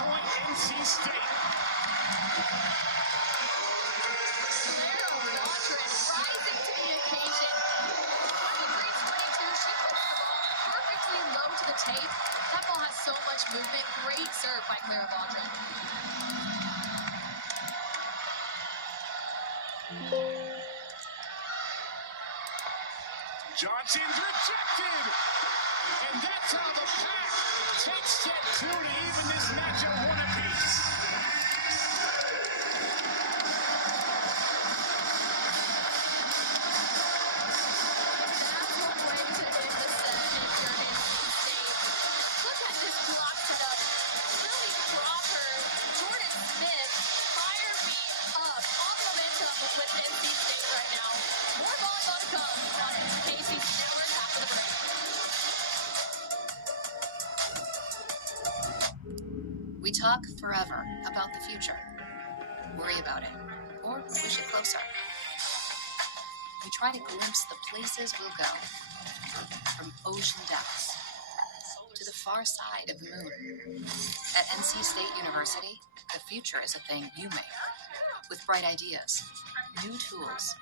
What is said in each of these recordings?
point, NC State. Clara Vautrin rising to the occasion. The green 22, she puts the ball perfectly low to the tape. That ball has so much movement. Great serve by Clara Vautrin. Johnson's rejected. And that's how the Pack takes set 2 to even this matchup one apiece. That's one way to end the set if you're NC State. Look at this block setup. Really proper. Jordan Smith, fire me up. All momentum with NC State right now. More volleyball to come on KC's Network after the break. We talk forever about the future. Worry about it, or wish it closer. We try to glimpse the places we'll go, from ocean depths to the far side of the moon. At NC State University, the future is a thing you make, with bright ideas, new tools,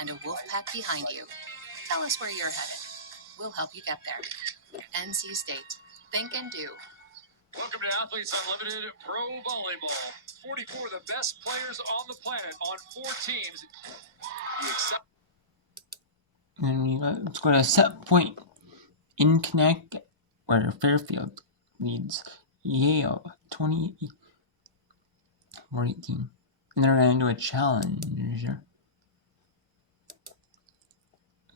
and a wolf pack behind you. Tell us where you're headed. We'll help you get there. NC State. Think and do. Welcome to Athletes Unlimited Pro Volleyball. 44 of the best players on the planet on 4 teams. Let's go to set point in Connecticut, where Fairfield leads Yale 20-18. And they're going to do a challenge.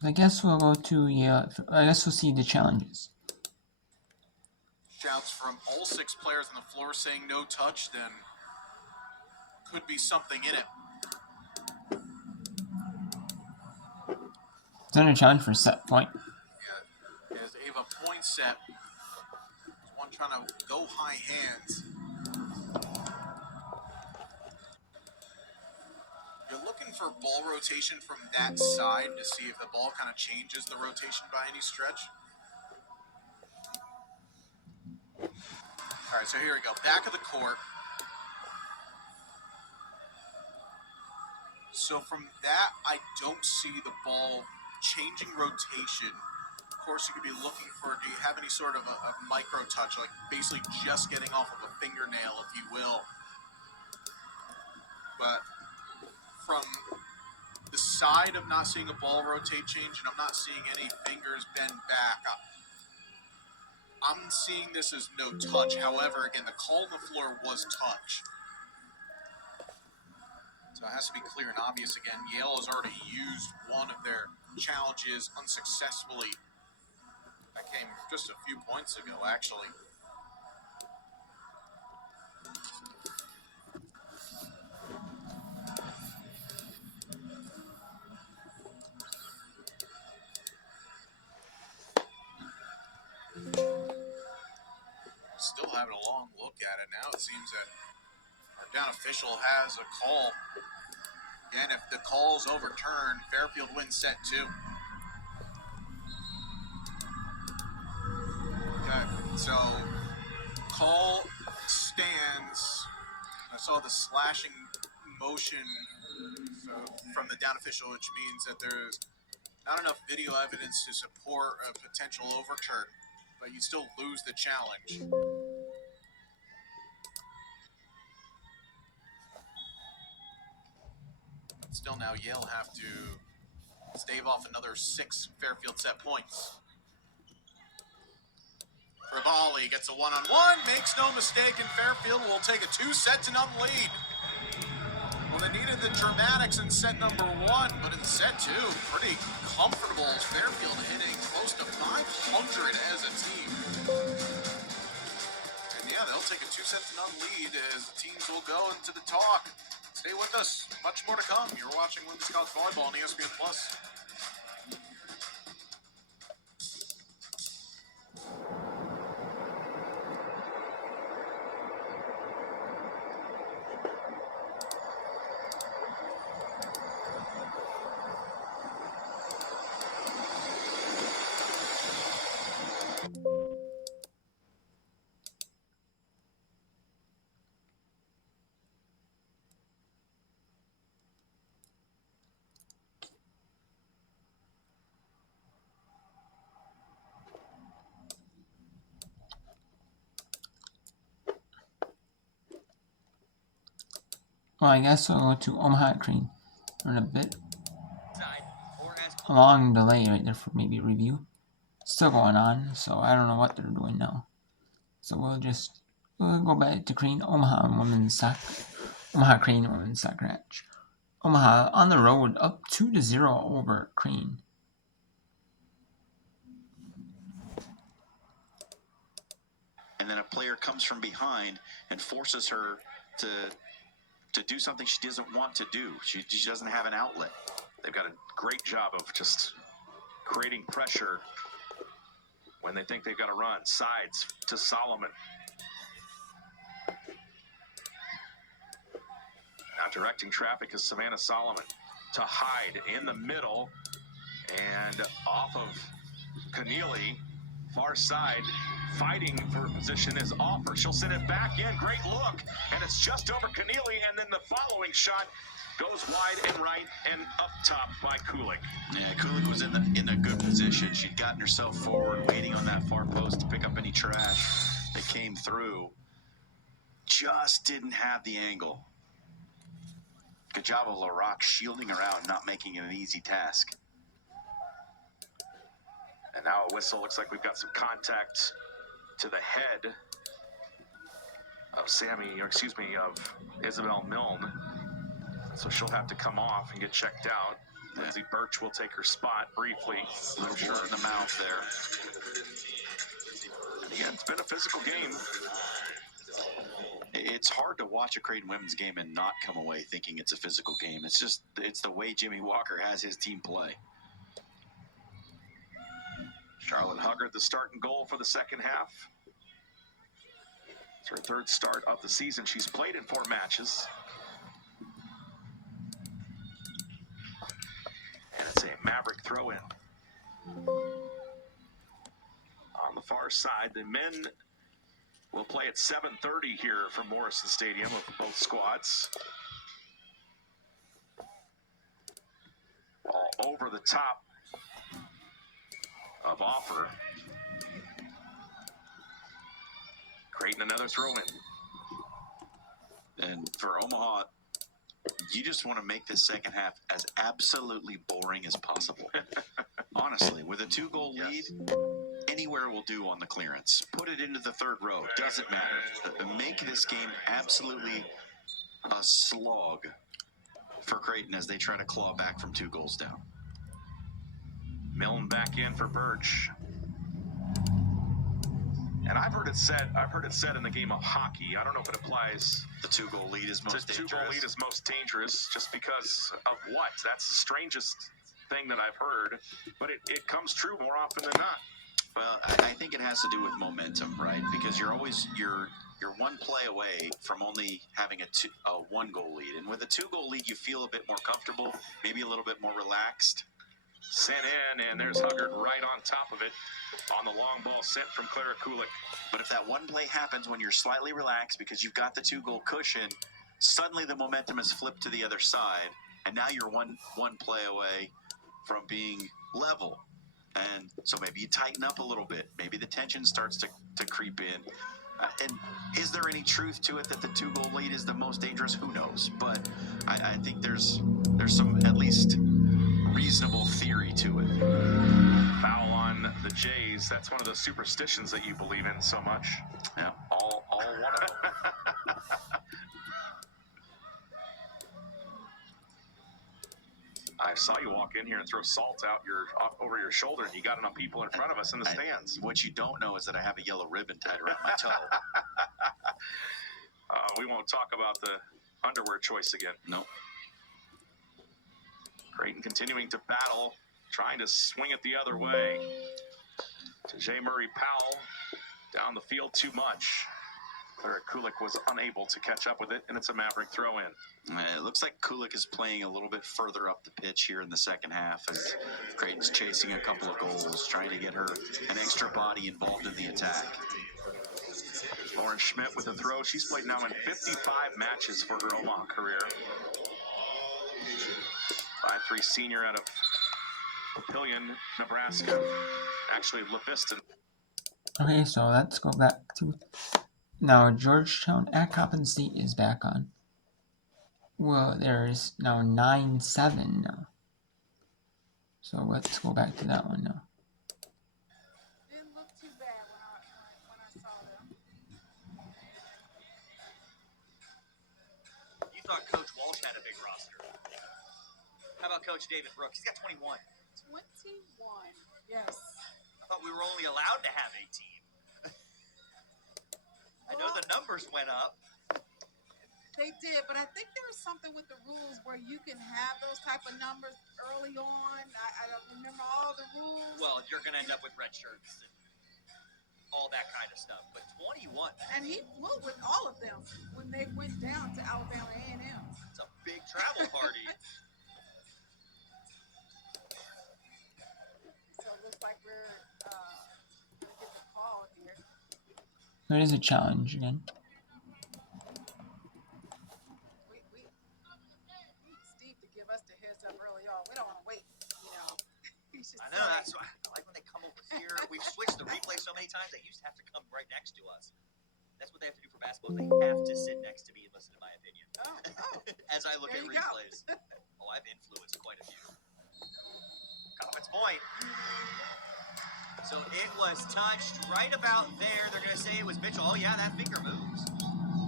I guess we'll go to Yale. I guess we'll see the challenges. Shouts from all 6 players on the floor saying no touch, then could be something in it. It's under challenge for set point. Yeah, as Ava point set, one trying to go high hands. You're looking for ball rotation from that side to see if the ball kind of changes the rotation by any stretch. All right, so here we go. Back of the court. So from that, I don't see the ball changing rotation. Of course, you could be looking for, do you have any sort of a micro touch, like basically just getting off of a fingernail, if you will. But from the side of not seeing a ball rotate change, and I'm not seeing any fingers bend back, I'm seeing this as no touch. However, again, the call on the floor was touch. So it has to be clear and obvious again. Yale has already used one of their challenges unsuccessfully. That came just a few points ago, actually. Still having a long look at it now. It seems that our down official has a call. Again, if the call's overturned, Fairfield wins set 2. Okay, so call stands. I saw the slashing motion from the down official, which means that there's not enough video evidence to support a potential overturn, but you still lose the challenge. Still now, Yale have to stave off another 6 Fairfield set points. Rivali gets a one-on-one, makes no mistake, and Fairfield will take a 2-0 lead. Well, they needed the dramatics in set number 1, but in set 2, pretty comfortable as Fairfield hitting close to 500 as a team. And yeah, they'll take a 2-0 lead as the teams will go into the talk. Stay with us. Much more to come. You're watching Women's College Volleyball on ESPN+. Well, I guess we'll go to Omaha Crean. We're in a bit a long delay right there for maybe review. Still going on, so I don't know what they're doing now. So we'll go back to Crean, Omaha Crean women's soccer match. Omaha on the road up 2-0 over Crean. And then a player comes from behind and forces her to do something she doesn't want to do. She doesn't have an outlet. They've got a great job of just creating pressure when they think they've got to run. Sides to Solomon. Now directing traffic is Savannah Solomon to Hyde in the middle and off of Keneally, far side. Fighting for position is Offer. She'll send it back in. Great look. And it's just over Keneally. And then the following shot goes wide and right and up top by Kulik. Yeah, Kulik was in a good position. She'd gotten herself forward, waiting on that far post to pick up any trash that came through. Just didn't have the angle. Good job of LaRock shielding her out and not making it an easy task. And now a whistle. Looks like we've got some contact to the head of of Isabel Milne. So she'll have to come off and get checked out. Lindsay Birch will take her spot briefly. A little short in the mouth there. And again, it's been a physical game. It's hard to watch a Creighton women's game and not come away thinking it's a physical game. It's the way Jimmy Walker has his team play. Charlotte Huggard, the starting goal for the second half. It's her third start of the season. She's played in 4 matches. And it's a Maverick throw-in. On the far side, the men will play at 7:30 here from Morrison Stadium with both squads. All over the top of Offer. Creighton another throw-in. And for Omaha, you just want to make this second half as absolutely boring as possible. Honestly, with a 2-goal lead, anywhere will do on the clearance. Put it into the third row. Doesn't matter. Make this game absolutely a slog for Creighton as they try to claw back from 2 goals down. Milne back in for Birch. And I've heard it said in the game of hockey, I don't know if it applies. The 2-goal lead is most dangerous. 2-goal lead is most dangerous just because of what? That's the strangest thing that I've heard, but it comes true more often than not. Well, I think it has to do with momentum, right? Because you're 1 play away from only having a 1-goal lead. And with a 2-goal lead, you feel a bit more comfortable, maybe a little bit more relaxed. Sent in, and there's Huggard right on top of it on the long ball sent from Clara Kulik. But if that 1 play happens when you're slightly relaxed because you've got the 2-goal cushion, suddenly the momentum is flipped to the other side, and now you're one play away from being level. And so maybe you tighten up a little bit. Maybe the tension starts to creep in. And is there any truth to it that the 2-goal lead is the most dangerous? Who knows? But I think there's some at least reasonable theory to it. Foul on the Jays. That's one of the superstitions that you believe in so much. Yeah, all one of them. I saw you walk in here and throw salt out over your shoulder, and you got enough people in front of us in the stands. What you don't know is that I have a yellow ribbon tied around my toe. We won't talk about the underwear choice again. No. Creighton continuing to battle, trying to swing it the other way. To J. Murray Powell, down the field too much. Clara Kulik was unable to catch up with it, and it's a Maverick throw-in. It looks like Kulik is playing a little bit further up the pitch here in the second half as Creighton's chasing a couple of goals, trying to get her an extra body involved in the attack. Lauren Schmidt with a throw. She's played now in 55 matches for her Omaha career. 5'3" senior out of Papillion, Nebraska. Actually, Leviston. Okay, so let's go back to now Georgetown at Coppin State is back on. well, there's now 9-7 now. So let's go back to that one now. Didn't look too bad when I saw them. You thought Coach Walsh had a big roster. How about Coach David Brooks? He's got 21. 21. Yes. I thought we were only allowed to have 18. I know the numbers went up. They did, but I think there was something with the rules where you can have those type of numbers early on. I don't remember all the rules. Well, you're going to end up with red shirts and all that kind of stuff. But 21. And he flew with all of them when they went down to Alabama A&M. It's a big travel party. So it looks like we're going to get the call here. There is a challenge again. We need Steve to give us the heads up early on. We don't want to wait, you know. He should I know, say, that's why I like when they come over here. We've switched the replay so many times, they used to have to come right next to us. That's what they have to do for basketball. They have to sit next to me and listen to my opinion. As I look There at you go. replays. Oh, I've influenced quite a few. Coppin's point. So it was touched right about there. They're going to say it was Mitchell. Oh, yeah, that finger moves.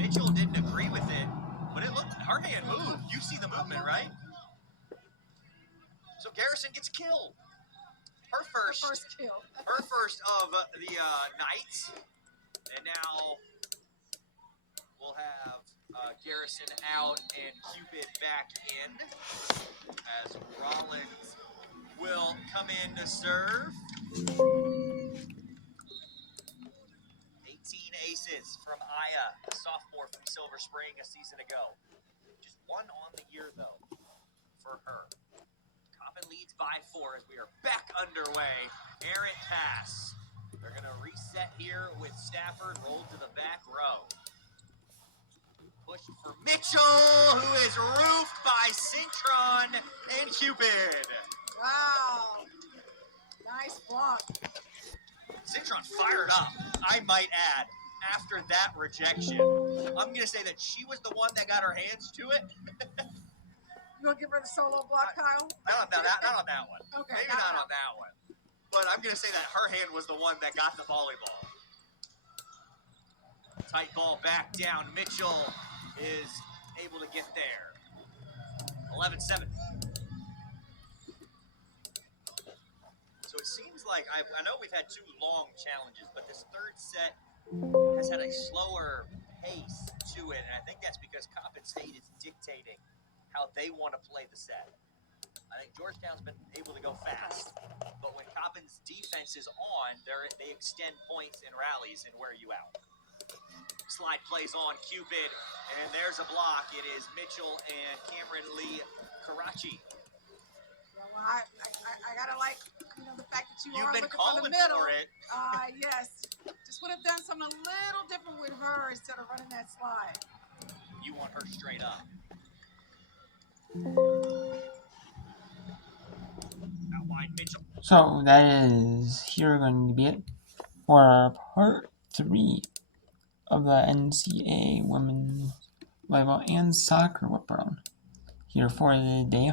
Mitchell didn't agree with it, but it looked, her hand moved. You see the movement, right? So Garrison gets killed. Her first kill. her first of the night. And now we'll have Garrison out and Cupid back in as Rollins will come in to serve. 18 aces from Aya, a sophomore from Silver Spring a season ago. Just one on the year, though, for her. Coppin leads by 4 as we are back underway. Errant pass. They're going to reset here with Stafford rolled to the back row. Pushed for Mitchell, who is roofed by Cintron and Cupid. Wow. Nice block. Cintron fired up, I might add, after that rejection. I'm going to say that she was the one that got her hands to it. You gonna give her the solo block, Kyle? Not on that one. Okay. Maybe not on that one. But I'm going to say that her hand was the one that got the volleyball. Tight ball back down. Mitchell is able to get there. 11-7. So it seems like, I know we've had 2 long challenges, but this third set has had a slower pace to it. And I think that's because Coppin State is dictating how they want to play the set. I think Georgetown's been able to go fast, but when Coppin's defense is on, they extend points and rallies and wear you out. Slide plays on Cupid, and there's a block. It is Mitchell and Cameron Lee Karachi. Well, I gotta like, you know, the fact that you You've are been looking for the calling middle. for it. Yes. Just would have done something a little different with her instead of running that slide. You want her straight up. Out wide, Mitchell. So that is here going to be it for part 3 of the NCAA Women's Volleyball and Soccer Whip Around here for the day.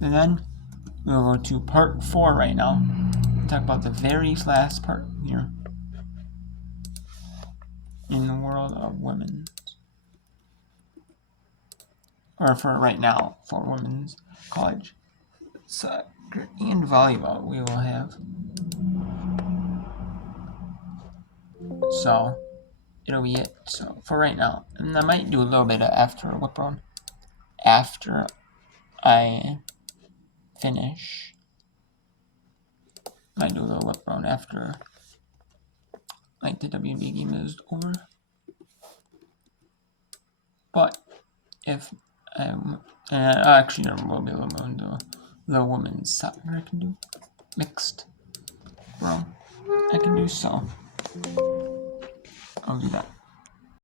And then we'll go to part 4 right now. Talk about the very last part here in the world of women's. Or for right now, for women's college soccer and volleyball we will have. So it'll be it. So for right now, and I might do a little bit of after whip around after I finish. Might do a little whip around after like the WNBA game is over. But if actually there will be a little bit into the women's soccer I can do mixed. Well, I can do so. I'll do that.